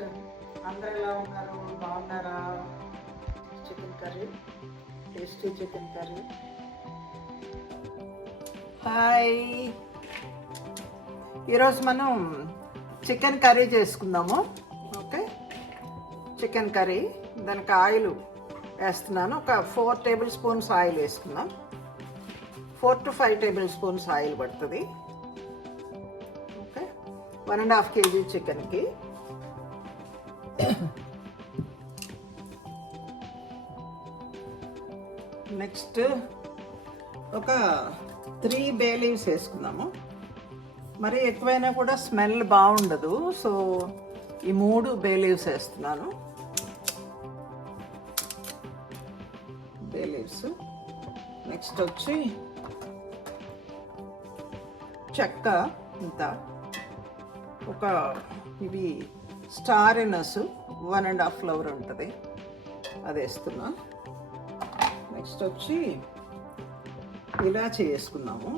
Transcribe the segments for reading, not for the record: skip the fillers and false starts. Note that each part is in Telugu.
కిచెన్. అందరూ ఎలా ఉన్నారు? బాగున్నారా? Chicken curry, tasty chicken curry. Hi, ఈరోజు మనం చికెన్ కర్రీ చేసుకుందాము. Okay, chicken curry. దానికి ఆయిల్ వేస్తున్నాను. ఒక 4 టేబుల్ స్పూన్స్ ఆయిల్ వేసుకుందాం. 4 to 5 టేబుల్ స్పూన్స్ ఆయిల్ పడుతుంది. ఓకే, 1.5 kg చికెన్కి. నెక్స్ట్ ఒక 3 బే లీవ్స్ వేసుకుందాము. మరి ఎక్కువైనా కూడా స్మెల్ బాగుండదు, సో ఈ 3 బే లీవ్స్ వేస్తున్నాను. బే లీవ్స్. నెక్స్ట్ వచ్చి చెక్క, ఇంత ఒక ఇవి స్టార్ ఎనస్ 1.5 ఫ్లవర్ ఉంటుంది, అది వేస్తున్నా. నెక్స్ట్ వచ్చి ఇలాచీ వేసుకున్నాము.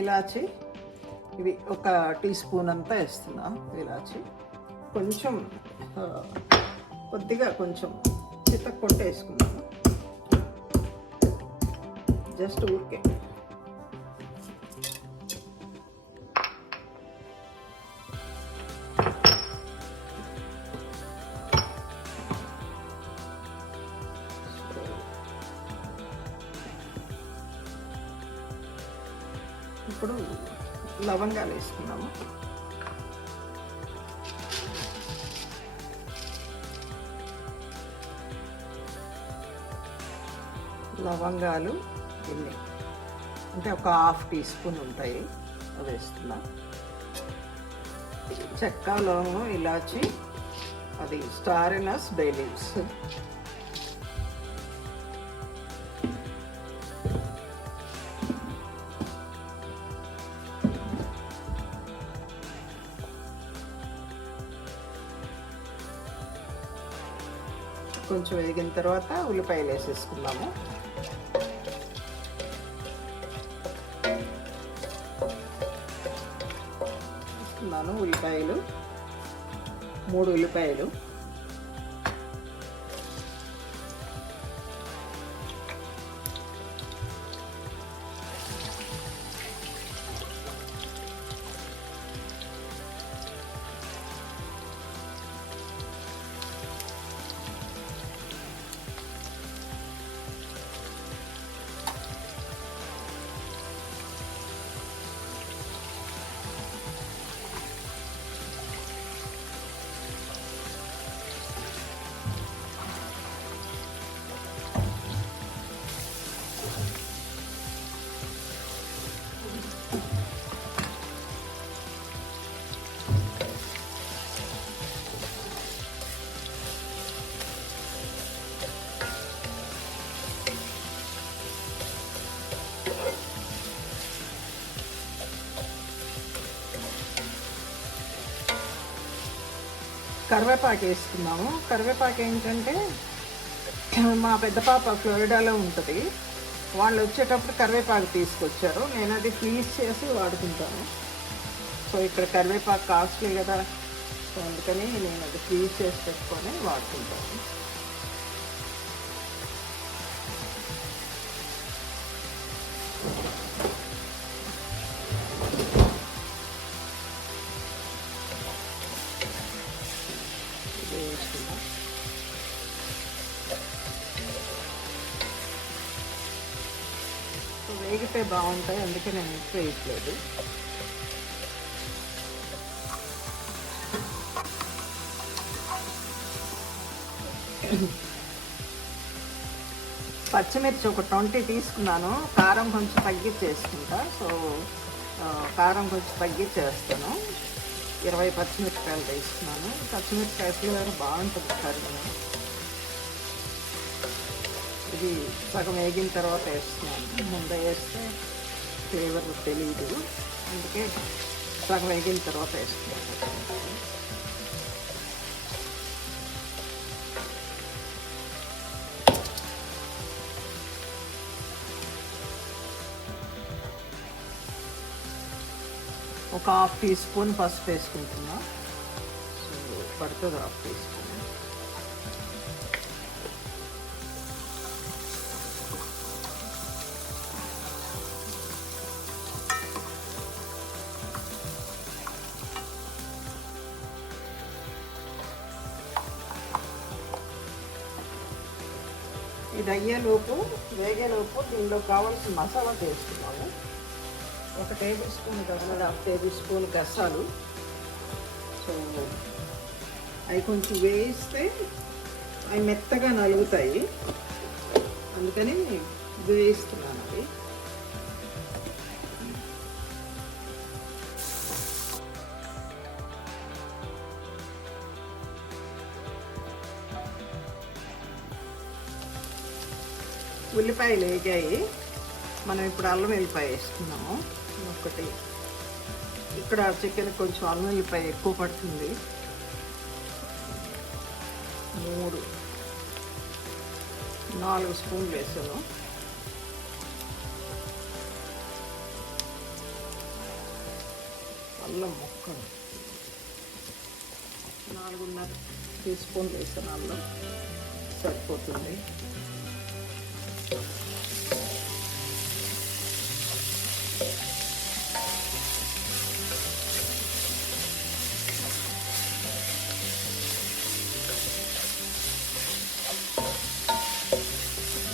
ఇలాచీ ఇవి ఒక టీ స్పూన్ అంతా వేస్తున్నా. ఇలాచీ కొంచెం కొద్దిగా కొంచెం చితక్కొట్టు వేసుకున్నాను, జస్ట్ ఊరికే. ఇప్పుడు లవంగాలు వేసుకున్నాము. లవంగాలు ఇన్ని అంటే ఒక 1/2 టీ స్పూన్ ఉంటాయి, అవి వేస్తున్నా. చెక్క, లవంగం, ఇలాచి, అది స్టార్ ఎనస్, బే లీవ్స్. కొంచెం వేగిన తర్వాత ఉల్లిపాయలు వేసేసుకున్నాము. వేసుకున్నాను ఉల్లిపాయలు, 3 ఉల్లిపాయలు. కరివేపాకు వేసుకున్నాము. కరివేపాకు ఏంటంటే మా పెద్ద పాప ఫ్లోరిడాలో ఉంటుంది, వాళ్ళు వచ్చేటప్పుడు కరివేపాకు తీసుకొచ్చారు. నేను అది ఫ్రీజ్ చేసి వాడుకుంటాను. సో ఇక్కడ కరివేపాకు కాస్ట్లీ కదా, సో అందుకని నేను అది ఫ్రీజ్ చేసి పెట్టుకొని వాడుకుంటాను. వేగితే బాగుంటాయి, అందుకే నేను ఎక్కువ వేయట్లేదు. పచ్చిమిర్చి ఒక 20 తీసుకున్నాను. కారం కొంచెం తగ్గించేసుకుంటా, సో కారం కొంచెం తగ్గించేస్తాను. 20 పచ్చిమిరపకాయలు వేసుకున్నాను. పచ్చిమిరపకాయ ఫ్లేవర్ బాగుంటుంది కర్రీలో. ఇది సగం వేగిన తర్వాత వేస్తున్నాను. ముందే వేస్తే ఫ్లేవర్ తెలియదు, అందుకే సగం వేగిన తర్వాత వేస్తున్నాను. ఒక 1/2 టీ స్పూన్ పసుపు వేసుకుంటున్నా. పడుతుంది హాఫ్ టీ స్పూన్. ఇది అయ్యేలోపు వేగేలోపు దీనిలో కావాల్సిన మసాలా వేసుకున్నాము. 1 టేబుల్ స్పూన్ గసాలు, 1/2 టేబుల్ స్పూన్ గసాలు. సో అవి కొంచెం వేయిస్తే అవి మెత్తగా నలుగుతాయి, అందుకని వేయిస్తున్నాను అవి. ఉల్లిపాయలు వేగాయి, మనం ఇప్పుడు అల్లం వెల్లిపాయ వేస్తున్నాము. ఒకటి ఇక్కడ చికెన్ కొంచెం అల్లం వెల్లిపాయ ఎక్కువ పడుతుంది. 4 స్పూన్లు వేసాను. అల్లం ముక్కలు 4.5 టీ స్పూన్లు వేసాను. అల్లం సరిపోతుంది.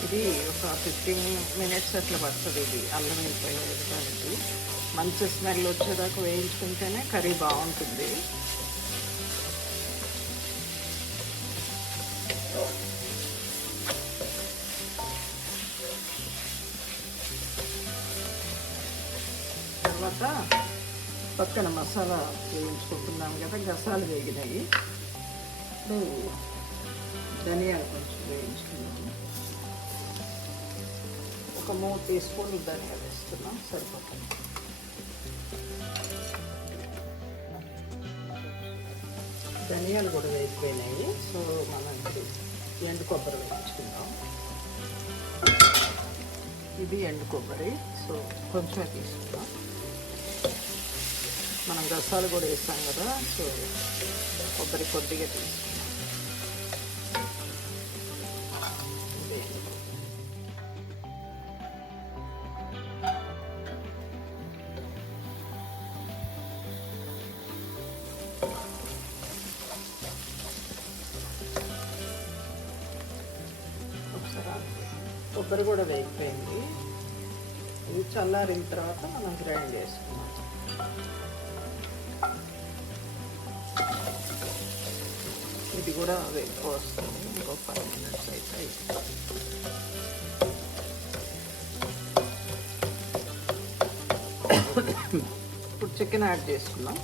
ఇది ఒక 15 మినిట్స్ అట్లా పడుతుంది. ఇది అల్లం వెల్లిపాయ వేయడానికి మంచి స్మెల్ వచ్చేదాకా వేయించుకుంటేనే కర్రీ బాగుంటుంది. తర్వాత పక్కన మసాలా వేయించుకుంటున్నాం కదా, గసాలు వేగినాయి. ఇప్పుడు ధనియాలు కొంచెం వేయించుకున్నాము. ఒక 3 టీ స్పూన్లు ధనియాలు వేస్తున్నాం, సరిపోతుంది. ధనియాలు కూడా వేగిపోయినాయి. సో మనం ఎండు కొబ్బరి వేయించుకుందాం. ఇది ఎండు కొబ్బరి, సో కొంచెమే తీసుకుందాం. మనం గసాలు కూడా వేస్తాం కదా, సో కొబ్బరి కొద్దిగా తీసుకున్నాం. కొబ్బరి కూడా వేగిపోయింది. ఇది చల్లారిన తర్వాత మనం గ్రైండ్ చేసుకున్నాం. ఇది కూడా వేగిపోస్తుంది. ఇంకో 5 మినిట్స్ అయితే ఇప్పుడు చికెన్ యాడ్ చేసుకున్నాం.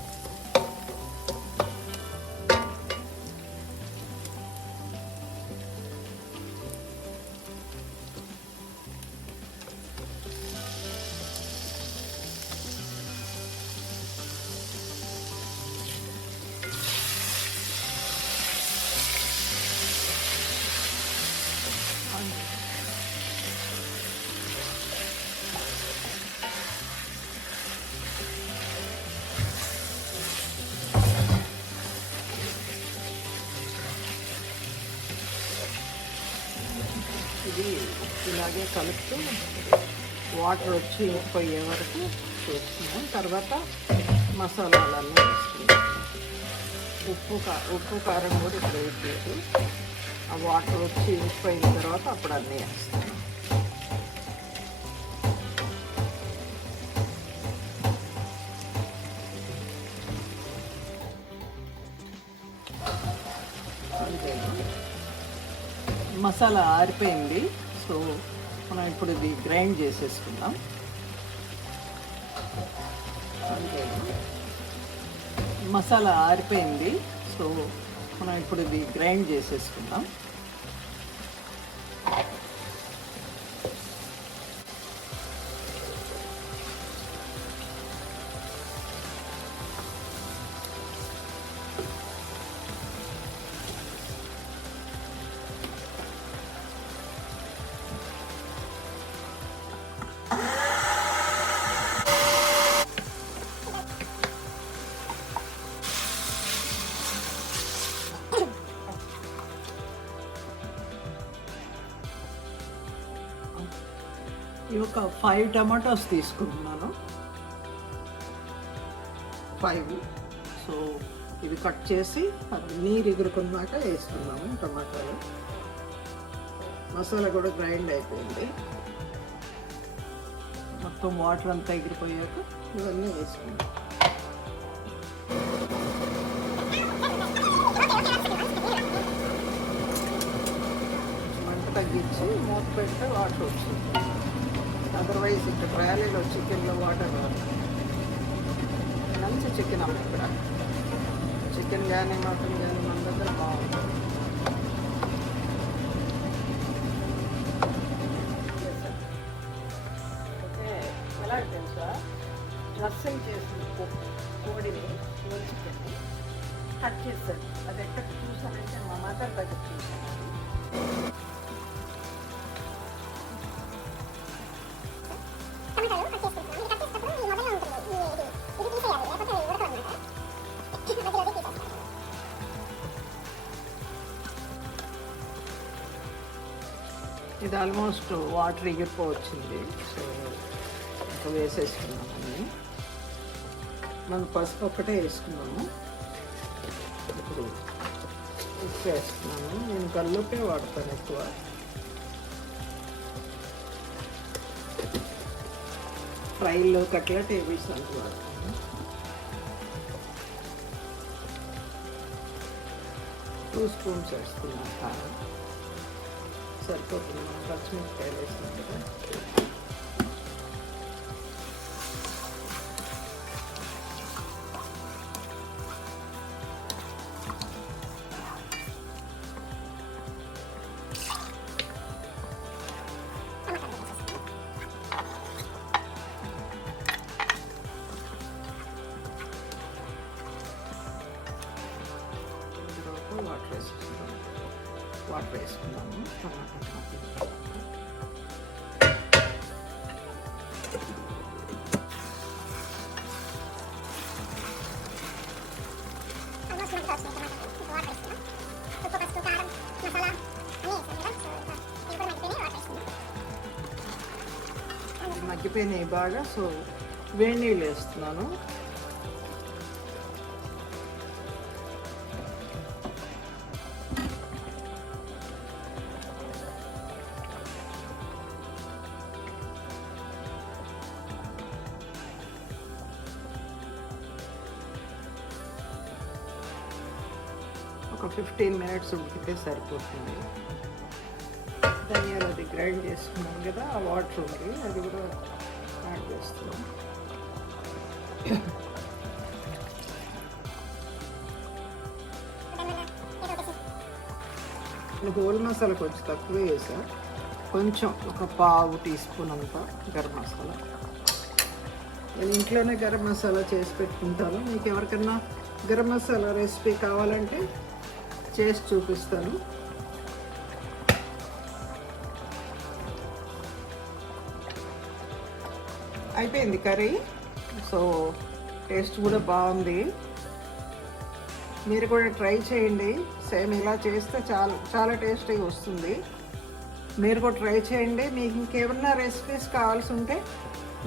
ఇది ఇలాగే కలుపుతూ వాటర్ వచ్చి పోయే వరకు చేసుకున్నాం. తర్వాత మసాలాలన్నీ వేసుకున్నాం. ఉప్పు కారం కూడా ఇప్పుడు వేయట్లేదు. ఆ వాటర్ వచ్చి పోయిన తర్వాత అప్పుడు అన్నీ వేస్తాం. మసాలా ఆరిపోయింది. సో మనం ఇప్పుడు ఇది గ్రైండ్ చేసేసుకుందాం. మసాలా ఆరిపోయింది. సో మనం ఇప్పుడు ఇది గ్రైండ్ చేసేసుకుందాం. ఈ ఒక 5 టమాటోస్ తీసుకుంటున్నాను, 5. సో ఇవి కట్ చేసి అది నీరు ఎగురుకున్నాక వేసుకున్నాము టమాటాలు. మసాలా కూడా గ్రైండ్ అయిపోయింది. మొత్తం వాటర్ అంతా ఎగిరిపోయాక ఇవన్నీ వేసుకున్నాం. మంట తగ్గించి మూత పెడితే వాటర్ వచ్చింది. అదర్వైజ్ ఇక్కడ ర్యాలీలో చికెన్లో వాటర్ రాదు. మంచి చికెన్ అమ్మ ఇక్కడ. చికెన్ కానీ మటన్ కానీ మన దగ్గర బాగుంటుంది. ఓకే, ఎలా తెలుసా, డ్రెస్సింగ్ చేసిన కోడిని చికెన్ని కట్ చేశాను. అది ఎక్కడ చూసానంటే మా మదర్ దగ్గర చూసాను. ఇది ఆల్మోస్ట్ వాటర్ ఎగిరిపోవచ్చింది. సో ఇంకా వేసేసుకున్నాము అన్నీ. మనం పసుపు ఒక్కటే వేసుకున్నాము. ఇప్పుడు ఉప్పు వేస్తున్నాను. నేను కల్లుప్పే వాడతాను ఎక్కువ. ఫ్రైలో కట్లా టేబుల్ సాల్ట్ వాడతాను. 2 స్పూన్స్ వేసుకున్నాను కారం. సరిపోతుంది. మనం పచ్చిమిరపకాయలు వేసినాం కదా. వాటర్ వేసుకున్నాము. మగ్గిపోయినాయి బాగా. సో వేడి నీళ్ళు వేస్తున్నాను. ఒక 15 మినిట్స్ ఉడికితే సరిపోతుంది. ధనియాలు అది గ్రైండ్ చేసుకున్నాం కదా, ఆ వాటర్ ఉంది, అది కూడా యాడ్ చేస్తున్నాం. హోల్ మసాలా కొంచెం తక్కువ వేసా. కొంచెం ఒక పావు టీ స్పూన్ అంతా గరం మసాలా. నేను ఇంట్లోనే గరం మసాలా చేసి పెట్టుకుంటాను. మీకు ఎవరికన్నా గరం మసాలా రెసిపీ కావాలంటే చేసి చూపిస్తాను. అయిపోయింది కర్రీ. సో టేస్ట్ కూడా బాగుంది. మీరు కూడా ట్రై చేయండి. సేమ్ ఇలా చేస్తే చాలా చాలా టేస్టీగా వస్తుంది. మీరు కూడా ట్రై చేయండి. మీకు ఇంకేమన్నా రెసిపీస్ కావాల్సి ఉంటే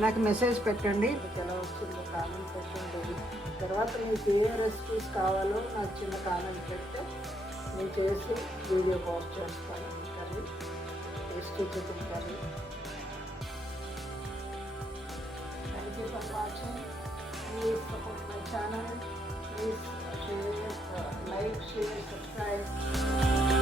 నాకు మెసేజ్ పెట్టండి. మీకు ఎలా వచ్చిందో కామెంట్ పెట్టండి. తర్వాత మీకు ఏ రెసిపీస్ కావాలో నాకు చిన్న కామెంట్ పెడితే నేను చేసి వీడియో పోస్ట్ చేస్తాను. Curry tasty chicken curry. Thank you for watching. Please support my channel. Please share, like, share, subscribe.